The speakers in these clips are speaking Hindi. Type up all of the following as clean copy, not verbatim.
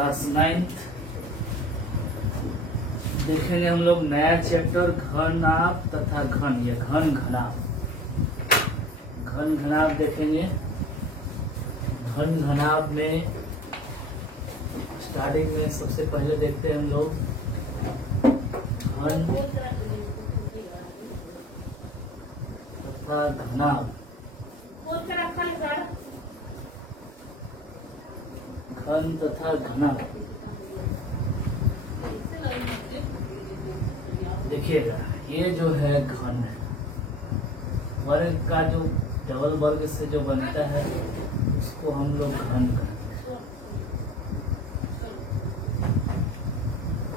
क्लास 9th देखेंगे हम लोग नया चैप्टर घनाभ तथा घन। ये घन घनाभ देखेंगे। घन घनाभ में स्टार्टिंग में सबसे पहले देखते हैं हम लोग घन तथा घनाभ। घन तथा घनाभ देखिएगा, ये जो है घन है, वर्ग का जो डबल वर्ग से जो बनता है उसको हम लोग घन कहते हैं।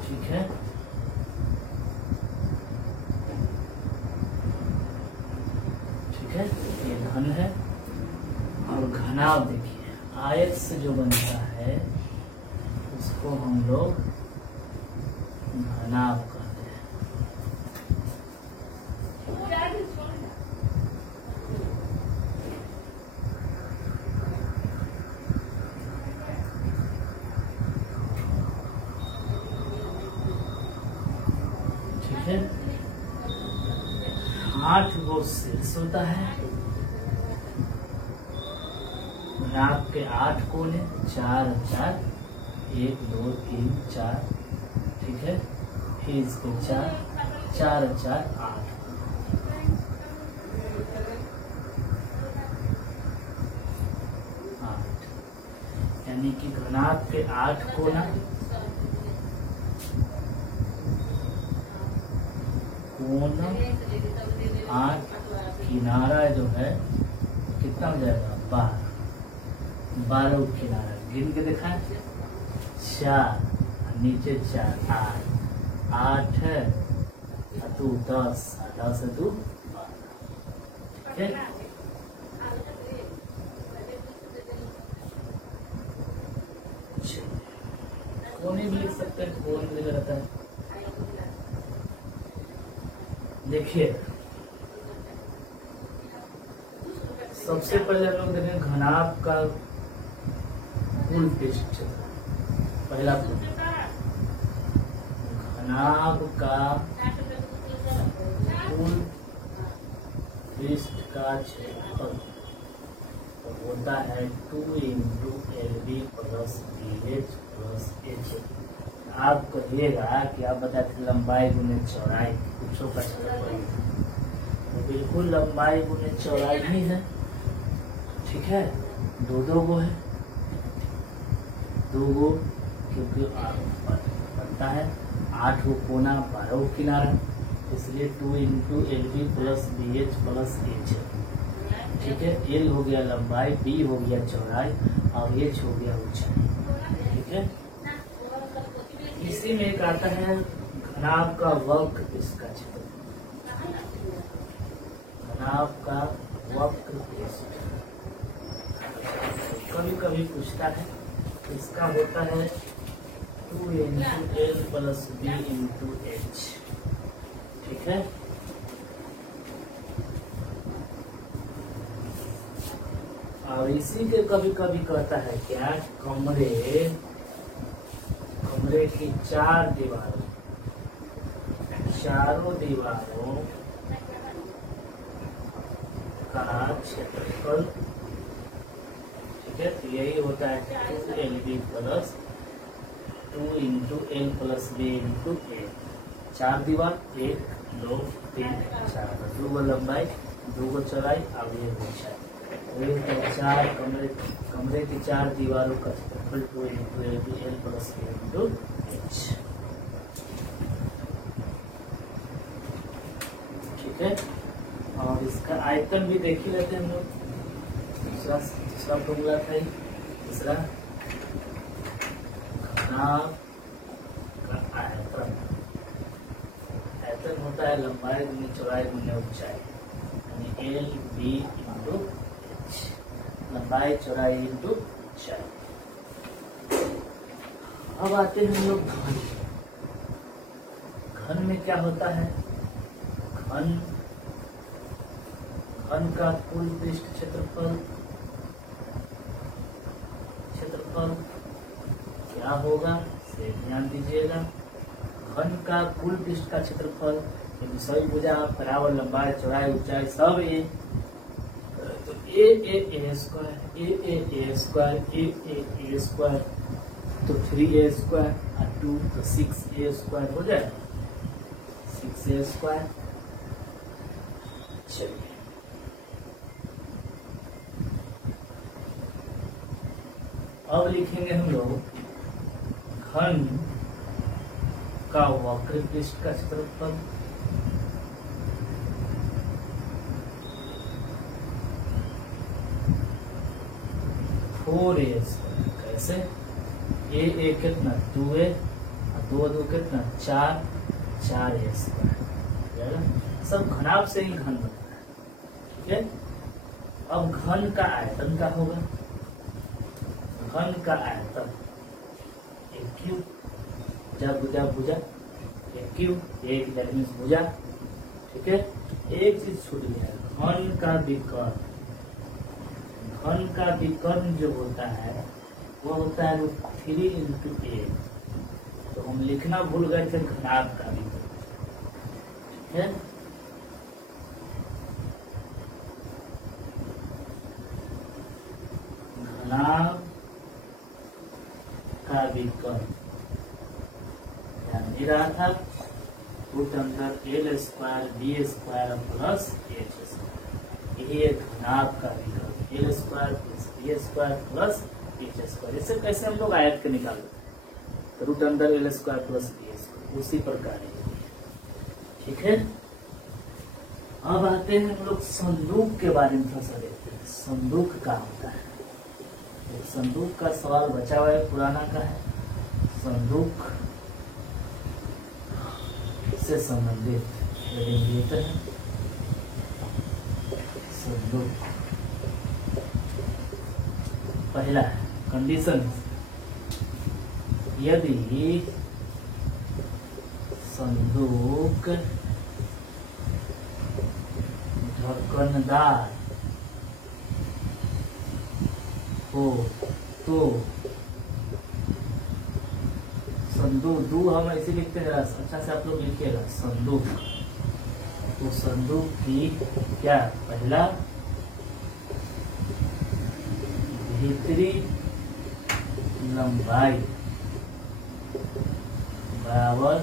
ठीक है, ठीक है, ये घन है। और घनाभ देखिए, आयत से जो बनता है उसको हम लोग घनाभ कहते हैं। ठीक है, 8 गो शीर्ष होता है। घनाभ के 8 कोने, 4 4, 1 2 3 4। ठीक है, फिर इसके 4 4 4 8। यानी कि घनाभ के 8 कोना, कोना 8, किनारा जो है कितना हो जाएगा 12 किनारा। गिन के दिखाएं, 4 नीचे 4 8 है, 2 10 10 2 12। ठीक है, कोने भी लिख सकते हैं, कोन भी रहता है। देखिए, सबसे पहले हम लोग देखें घनाभ का कुल पृष्ठ क्षेत्र। पहला घनाभ का कुल पृष्ठ का क्षेत्रफल तो होता है 2 × LB + BH + H। आप कहिएगा कि आप बताते लंबाई गुने चौड़ाई, कुछ का क्षेत्रफल तो बिल्कुल लंबाई गुने चौड़ाई ही है। ठीक है, 2 गो है, 2 गो, क्योंकि बनता है 8 गो कोना 12 गो किनारा, इसलिए 2 × LB + BH + H। ठीक है, L हो गया लंबाई, B हो गया चौड़ाई और H हो गया ऊंचाई। ठीक है, इसी में एक आता है घनाभ का वक्र पृष्ठ का क्षेत्रफल। घनाभ का वक्र पृष्ठ कभी कभी पूछता है, इसका होता है 2 × L + B × H। ठीक है, और इसी के कभी कभी कहता है क्या, कमरे की 4 दीवारों, चारों दीवारों का क्षेत्रफल। ठीक है, तो यही होता है 2 LB + 2 × L + B × A। 4 दीवार, 1 2 3 4, 2 गो लंबाई, 2 गो चौड़ाई और 1 ऊंचाई। 4 कमरे की 4 दीवारों का क्षेत्रफल 2 × LB + B × H। ठीक है, और इसका आयतन भी देख ही लेते हैं हम लोग। दूसरा फॉर्मूला था, दूसरा घनाभ का आयतन। आयतन होता है लंबाई गुने चौड़ाई गुने ऊंचाई, यानी LB × H, लंबाई चौड़ाई × ऊंचाई। अब आते हैं हम लोग घन। घन में क्या होता है, घन का कुल पृष्ठ क्षेत्रफल क्या क्या होगा से ध्यान दीजिएगा। घन का कुल पृष्ठ का क्षेत्रफल यदि सभी भुजा बराबर लंबाई चौड़ाई ऊंचाई सब ए, तो ए स्क्वायर तो 3a स्क्वायर और 2 तो 6a स्क्वायर हो जाए 6a स्क्वायर। चलिए अब लिखेंगे हम लोग घन का वक्र पृष्ठ का क्षेत्रफल कैसे ए कितना 2a और 2 कितना 4a स्क्वायर। सब घनाभ से ही घन बनता है। ठीक है, अब घन का आयतन क्या होगा। घन का आयतन एक क्यूब भुजा भुजा एक क्यूब एक दैट मीन्स भुजा। ठीक है, एक चीज छूट गया घन का विकर्ण। घन का विकर्ण जो होता है वो होता है 3 into a। तो हम लिखना भूल गए थे घनाभ का विकर्ण। ठीक है, घनाभ का विकर्ण ध्यान नहीं रहा था रूट अंदर L square B square plus H square. यही है घनाभ का विकर्ण L square plus B square plus H square. इससे कैसे हम लोग आयत के निकालते तो रूट अंदर L square plus B square उसी प्रकार है। ठीक है, अब आते हैं हम लोग संदूक के बारे में थोड़ा सा देखते हैं। संदूक क्या होता है। संदूक का सवाल बचा हुआ है पुराना का है। संदूक से संबंधित है संदूक। पहला है कंडीशन यदि संदूक ढक्कनदार हो तो संदूक दू हम ऐसे लिखते हैं अच्छा से आप लोग लिखिएगा संदूक। तो संदूक की क्या पहला भीतरी लंबाई बराबर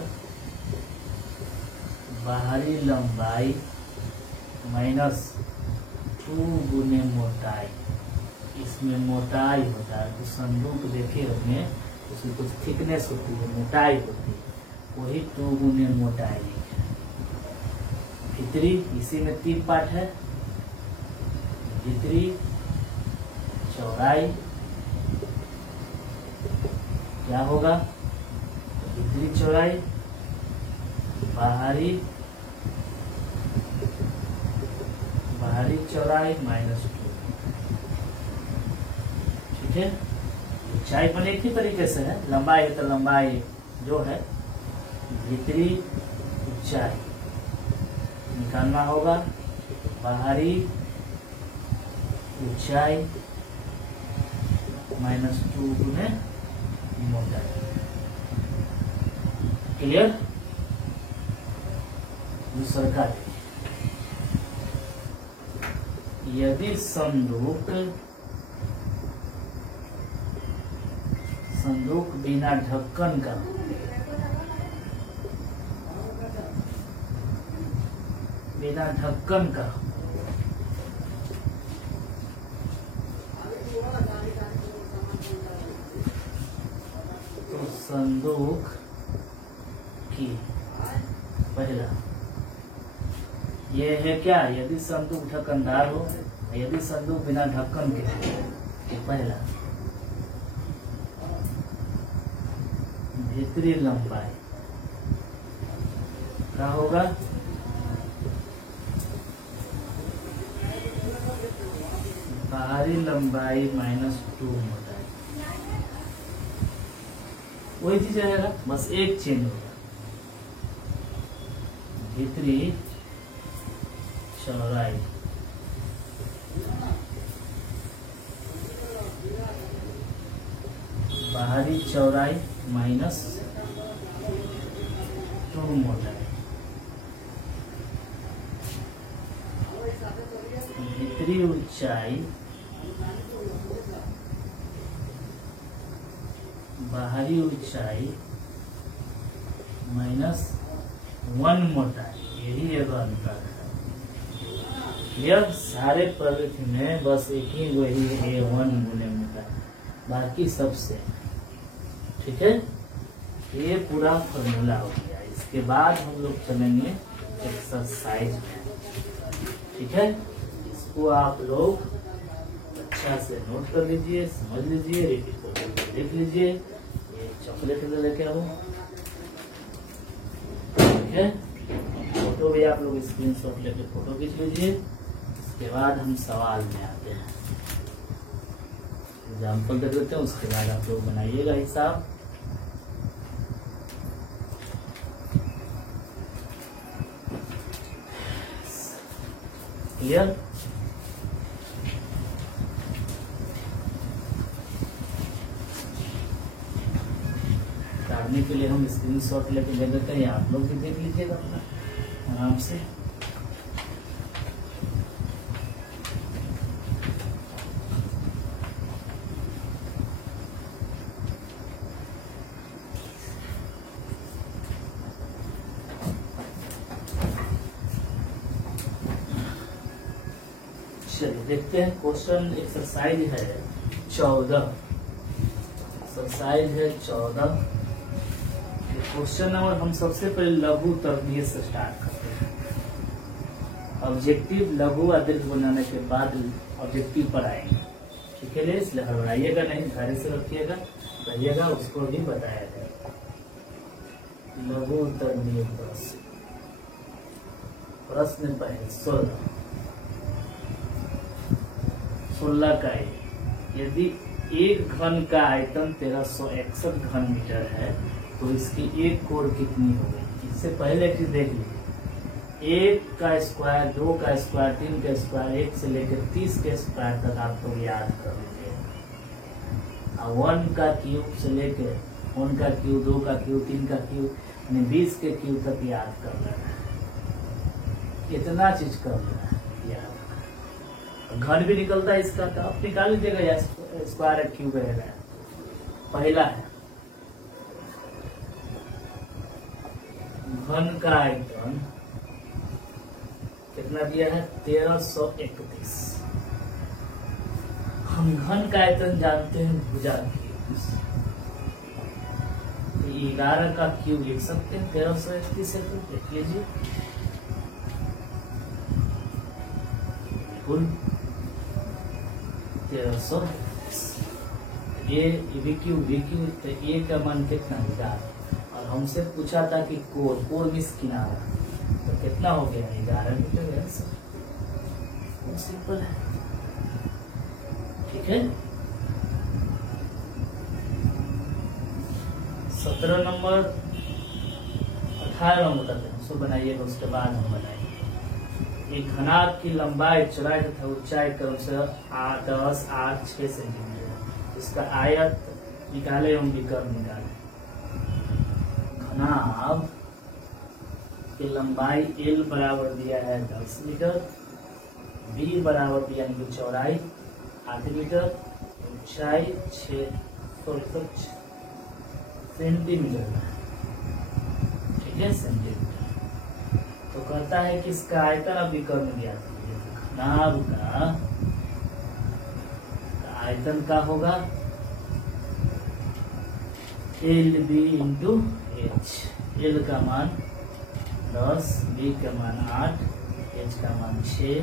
बाहरी लंबाई माइनस 2 गुने मोटाई। इसमें मोटाई होता है तो संदूक देखे होंगे उसमें कुछ थिकनेस होती है मोटाई होती है वही 2 गुने मोटाई है। भीतरी इसी में 3 पार्ट है। भीतरी चौड़ाई क्या होगा भीतरी चौड़ाई बाहरी चौड़ाई माइनस 2। ठीक है, ऊंचाई पर एक ही तरीके से है। लंबाई है तो लंबाई जो है भीतरी ऊंचाई निकालना होगा बाहरी ऊंचाई माइनस 2 गुने मोटाई। क्लियर। दूसरा का यदि संदूक बिना ढक्कन का तो संदूक की पहला ये है क्या यदि संदूक ढक्कनदार हो यदि संदूक बिना ढक्कन के तो पहला भीतरी लंबाई क्या होगा बाहरी लंबाई माइनस 2 मोटाई। वही चीज रहेगा बस एक चेंज होगा भीतरी चौड़ाई बाहरी बाहरी चौड़ाई माइनस 2 मोटाई, भीतरी ऊंचाई बाहरी ऊंचाई माइनस 1 मोटाई, यही एक अंतर है। यह सारे प्रवृत्ति में बस एक ही वही A1 गुने मोटाई, बाकी सब से। ठीक है, ये पूरा फॉर्मूला हो गया। इसके बाद हम लोग चलेंगे एक्सरसाइज में। ठीक है, इसको आप लोग अच्छा से नोट कर लीजिए, समझ लीजिए, रिपीट करके लिख लीजिए। ये चॉकलेट लेके आओ। ठीक है, फोटो भी आप लोग स्क्रीनशॉट लेके फोटो खींच लीजिए। इसके बाद हम सवाल में आते हैं, एग्जाम्पल देख लेते हैं, उसके बाद आप लोग बनाइएगा हिसाब। क्लियर? करने के लिए हम स्क्रीनशॉट लेके दे देते हैं, आप लोग भी देख लीजिएगा अपना आराम से। चलिए देखते हैं, क्वेश्चन एक्सरसाइज है 14। एक्सरसाइज है 14। क्वेश्चन नंबर हम सबसे पहले लघु तरनीय से स्टार्ट करते हैं। ऑब्जेक्टिव लघु दीर्घ बनाने के बाद ऑब्जेक्टिव पर आएंगे। ठीक है, इसलिए हड़बड़ाइएगा नहीं, धैर्य से रखिएगा, कहिएगा, उसको भी बताया जाएगा। लघु तरनीय प्रश्न, प्रश्न पहले 16 का है। यदि एक घन का आयतन 1361 घन मीटर है तो इसकी एक कोण कितनी होगी? इससे पहले एक चीज देख लीजिए, 1 का स्क्वायर, 2 का स्क्वायर, 3 का स्क्वायर, 1 से लेकर 30 के स्क्वायर तक आप लोग याद कर लीजिए। 1 का क्यूब से लेकर 1 का क्यूब, 2 का क्यूब, 3 का क्यूब, यानी 20 के क्यूब तक याद कर लेना है। इतना चीज कर लेना है याद। घन भी निकलता है इसका, तो आप निकाल लीजिएगा, या स्क्वायर क्यूब रहेगा। पहला है घन का आयतन कितना दिया है? 1331। हम घन का आयतन जानते हैं भुजा की, 11 का क्यूब लिख सकते हैं 1331 है, तो देख लीजिए कुल 1331। ये वी क्यूब तो ए का मान कितना होगा? और हमसे पूछा था कि कोण मिस किनारा, तो कितना हो गया? 11 मीटर है सर, बहुत सिंपल है। ठीक है, 17 नंबर 18 नंबर तक उसको बनाइएगा, उसके बाद हम बनाएंगे। एक घनाभ की लंबाई, चौड़ाई तथा ऊंचाई क्रम से 8, 10, 8, 6 सेंटीमीटर। इसका आयत निकाले एवं विकर्ण निकाले। घनाभ की लंबाई L बराबर दिया है 10 मीटर, B बराबर दिया है चौड़ाई 8 मीटर, ऊंचाई 6 सेंटीमीटर। ठीक है, सेंटीमीटर। तो कहता है कि इसका आयतन अब विकर्ण दिया था। घनाभ का आयतन का होगा LB इंटू H। L का मान 10, B का मान 8, H का मान 6,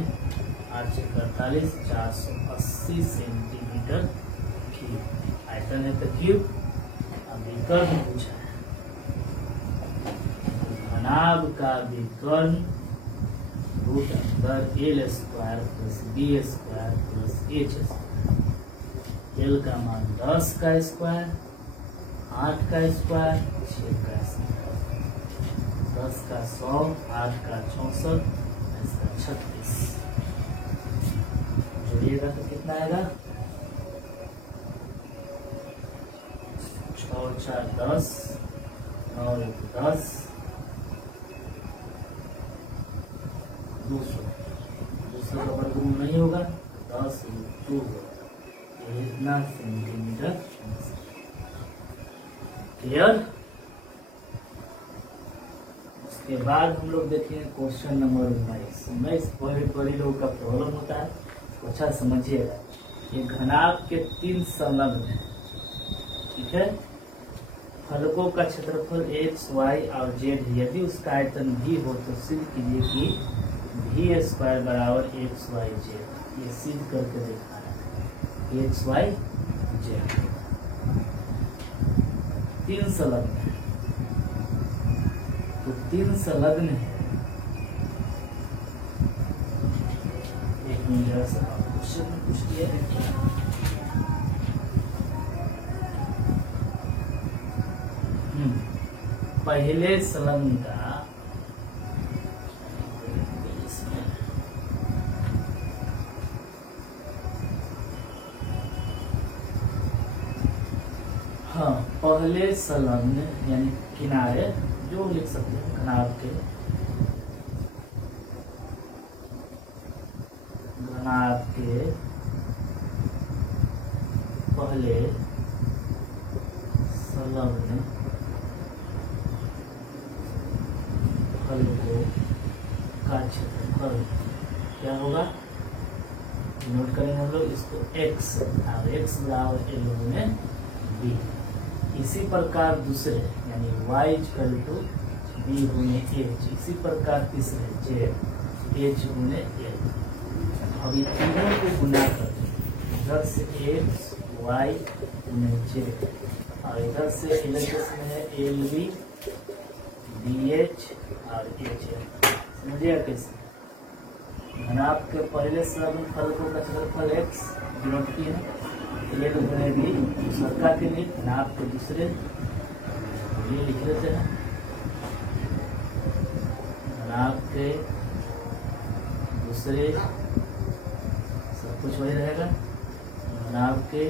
8 से 48, 480 सेंटीमीटर क्यूब। आयतन है तो क्यूब। अब विकर्ण पूछा है, घनाभ का विकर्ण रूट अंदर L square plus B square plus H square. L का मान 10 का स्क्वायर, 8 का स्क्वायर, 6 का स्क्वायर, 10 का 100, 8 का 64, इसका 36। जोड़िएगा तो कितना आएगा? 4 10 और 10 200 का वर्गमूल नहीं होगा, 10 × 2 इतना सेंटीमीटर। क्लियर। उसके बाद हम लोग देखेंगे क्वेश्चन नंबर 19। बड़ी लोग का प्रॉब्लम होता है, तो अच्छा समझिएगा। ये घनाभ के 3 संलग्न है, ठीक है। फलकों का क्षेत्रफल x, y और z है। यदि उसका आयतन भी हो तो सिद्ध कीजिए कि v² बराबर x, y, z। ये सिद्ध करके देखा है, x, y, z 3 संलग्न है, तो 3 संलग्न है। एक मिनट क्वेश्चन पूछ दिया है क्या? पहले संलग्न का हाँ, पहले संलग्न यानी किनारे जो लिख सकते हैं घनाभ के पहले संलग्न फलकों का क्षेत्रफल क्या होगा, नोट करेंगे हम लोग इसको x और x बराबर l गुने b। इसी प्रकार दूसरे यानी y = b गुने h, इसी प्रकार तीसरे z h गुने l। अब ये तीनों को गुना कर इधर से x y गुने z और इधर से l है lb bh और h। समझिएगा कैसे? घनाभ के पहले संलग्न फलकों का क्षेत्रफल x डिनोट किए हैं, l गुने b सरका के लिए। घनाभ के दूसरे ये लिख लेते हैं, घनाभ के दूसरे सब कुछ वही रहेगा। घनाभ के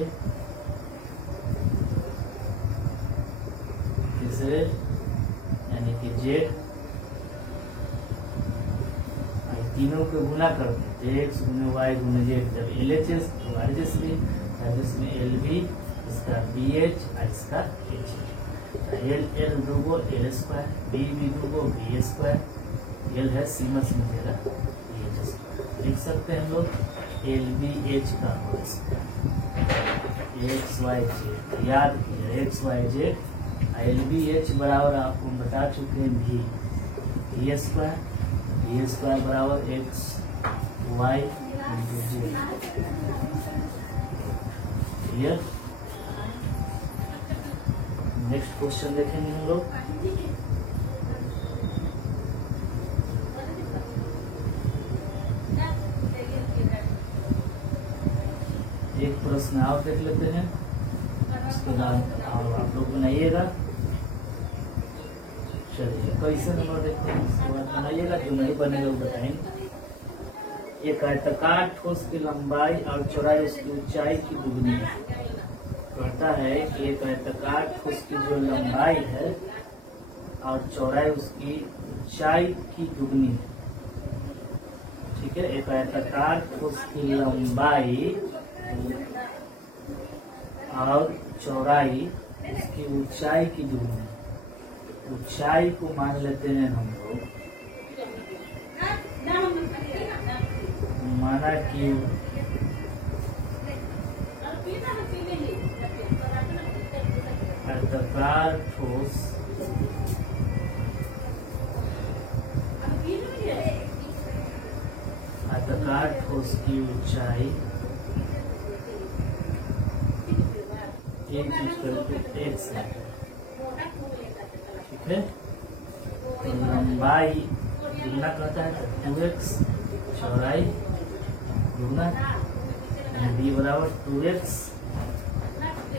तीसरे यानी कि z, तीनों को गुना करते हैं, x गुने y गुने z। जब LHS तो RHS भी, इसमें LB, इसका BH और इसका H। L दूगो L², B दूगो B², L है सीमा समझेगा BH²। लिख सकते हैं हम लोग LBH का whole square x y z। याद कीजिए x y z। LBH बराबर आपको बता चुके हैं B² बराबर x y z। Clear. Next question देखेंगे हम लोग। एक प्रश्न और देख लेते हैं, उसके बाद आप लोग बनाइएगा। चलिए कैसे नंबर देखते हैं, उसके बाद बनाइएगा। जो नहीं बनेगा वो बताएंगे। एक आयताकार ठोस की लंबाई और चौड़ाई उसकी ऊंचाई की दुगनी है। कहता है कि एक आयताकार ठोस की जो लंबाई है और चौड़ाई उसकी ऊंचाई की दुगनी है। ठीक है, एक आयताकार ठोस की लंबाई और चौड़ाई उसकी ऊंचाई की दुगनी। ऊंचाई को मान लेते हैं हम लोग, माना कि आयताकार ठोस की ऊंचाई x है। ठीक है, तो लंबाई दुगना कहता है तो 2x, चौड़ाई दुगना b बराबर 2x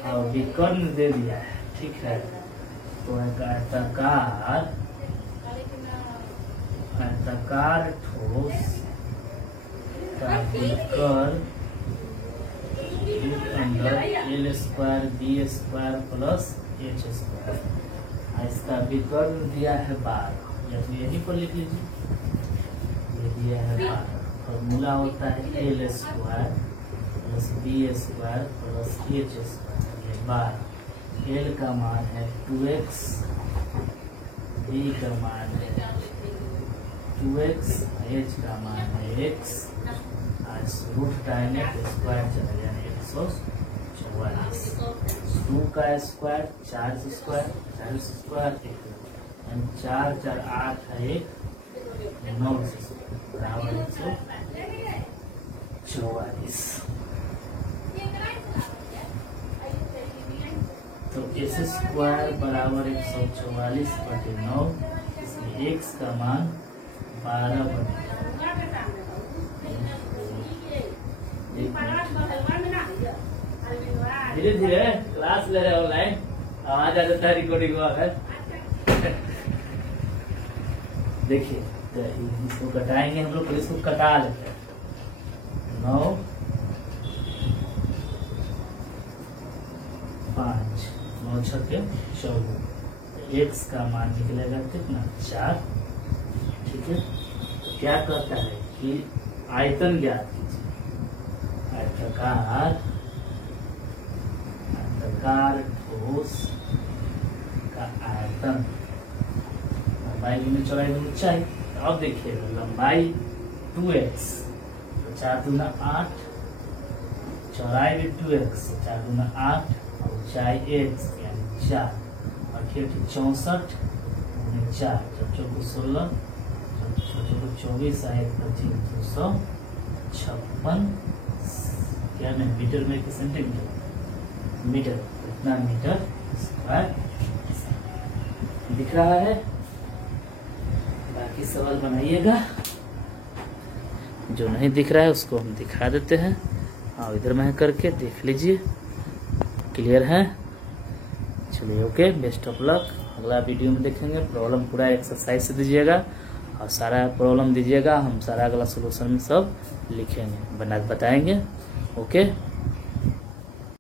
और विकर्ण दे दिया है। ठीक है, तो आयताकार ठोस का विकर्ण अंदर L² B² plus H square. इसका विकर्ण दिया है 12, या तो यहीं पर लिख लीजिए, ये दिया है 12। फॉर्मूला होता है L square plus B square plus H square, ये 12। एल का मान है 2x, बी का मान है 2x, एच का मान है x, आज रूट डायनेट स्क्वायर चला गया 144। 2 का स्क्वायर 4 स्क्वायर 4 स्क्वायर 4 4 8 है 1, 9 बराबर 144। तो एस स्क्वायर बराबर 144/9, इसलिए x का मान 12 बनेगा। धीरे धीरे क्लास ले रहे ऑनलाइन, आवाज आ जाता है रिकॉर्डिंग हुआ। देखिए तो इसको कटाएंगे हम लोग, तो इसको कटा लेते हैं। 9 5 9 6 14, x का मान निकलेगा कितना 4। ठीक है, तो क्या कहता है कि आयतन ज्ञात कीजिए। आयताकार ठोस का आयतन, लंबाई गुना चौड़ाई गुना ऊंचाई। तो अब देखिएगा लंबाई 2x, तो 4 दूना 8, चौड़ाई भी 2x, 4 दूना 8, और ऊंचाई x यानी 4, और फिर 64 गुना 4, 4 को 16, 4 को 24, 256 क्या में मीटर में कि सेंटीमीटर, मीटर, कितना मीटर स्क्वायर दिख रहा है। बाकी सवाल बनाइएगा, जो नहीं दिख रहा है उसको हम दिखा देते हैं। हाँ, इधर में करके देख लीजिए, क्लियर है। चलिए ओके, बेस्ट ऑफ लक। अगला वीडियो में देखेंगे। प्रॉब्लम पूरा एक्सरसाइज से दीजिएगा और सारा प्रॉब्लम दीजिएगा, हम सारा अगला सोल्यूशन में सब लिखेंगे, बना बताएंगे। ओके।